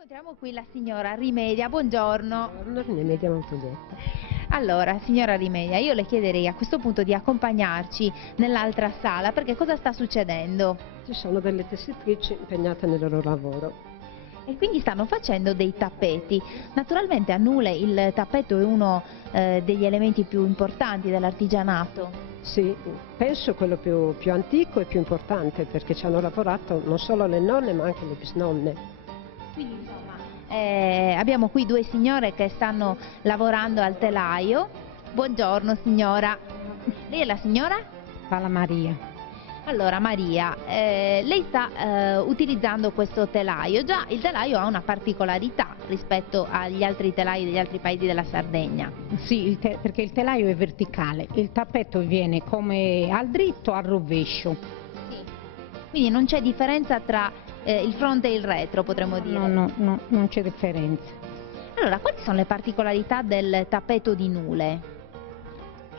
Incontriamo qui la signora Rimedia, buongiorno. Buongiorno, Rimedia Montolietta. Allora, signora Rimedia, io le chiederei a questo punto di accompagnarci nell'altra sala, perché cosa sta succedendo? Ci sono delle tessitrici impegnate nel loro lavoro. E quindi stanno facendo dei tappeti. Naturalmente a Nule il tappeto è uno degli elementi più importanti dell'artigianato. Sì, penso quello più antico e più importante, perché ci hanno lavorato non solo le nonne ma anche le bisnonne. Quindi insomma abbiamo qui due signore che stanno lavorando al telaio. Buongiorno signora. Lei è la signora? Fala Maria. Allora Maria, lei sta utilizzando questo telaio. Già il telaio ha una particolarità rispetto agli altri telai degli altri paesi della Sardegna. Sì, perché il telaio è verticale, il tappeto viene come al dritto al rovescio. Sì. Quindi non c'è differenza tra il fronte e il retro, potremmo dire? No, non c'è differenza. Allora, quali sono le particolarità del tappeto di Nule?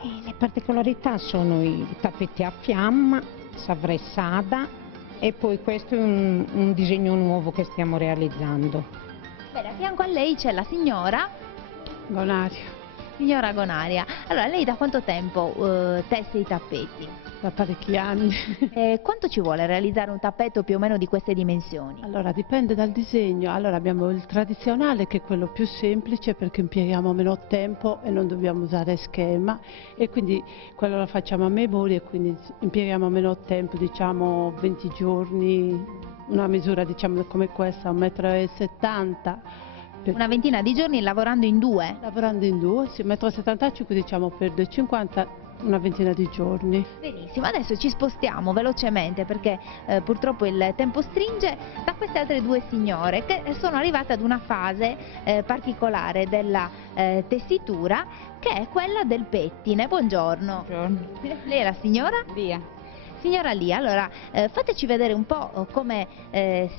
Le particolarità sono i tappeti a fiamma, savresada e poi questo è un disegno nuovo che stiamo realizzando. Bene, a fianco a lei c'è la signora Gonario. Signora Gonaria. Allora, lei da quanto tempo tesse i tappeti? Da parecchi anni. Quanto ci vuole realizzare un tappeto più o meno di queste dimensioni? Allora dipende dal disegno. Allora abbiamo il tradizionale che è quello più semplice perché impieghiamo meno tempo e non dobbiamo usare schema e quindi quello lo facciamo a memoria e quindi impieghiamo meno tempo, diciamo 20 giorni, una misura diciamo come questa, 1,70 m. Una ventina di giorni lavorando in due? Lavorando in due, sì, 1,75 m diciamo per 2,50 m. Una ventina di giorni. Benissimo, adesso ci spostiamo velocemente perché purtroppo il tempo stringe da queste altre due signore che sono arrivate ad una fase particolare della tessitura che è quella del pettine. Buongiorno. Buongiorno. Lei è la signora? Via. Signora Lia, allora fateci vedere un po' come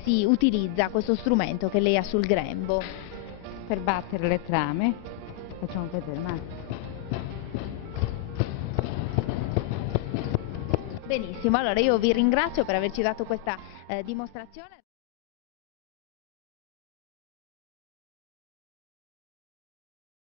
si utilizza questo strumento che lei ha sul grembo. Per battere le trame, facciamo vedere, ma... Benissimo, allora io vi ringrazio per averci dato questa dimostrazione.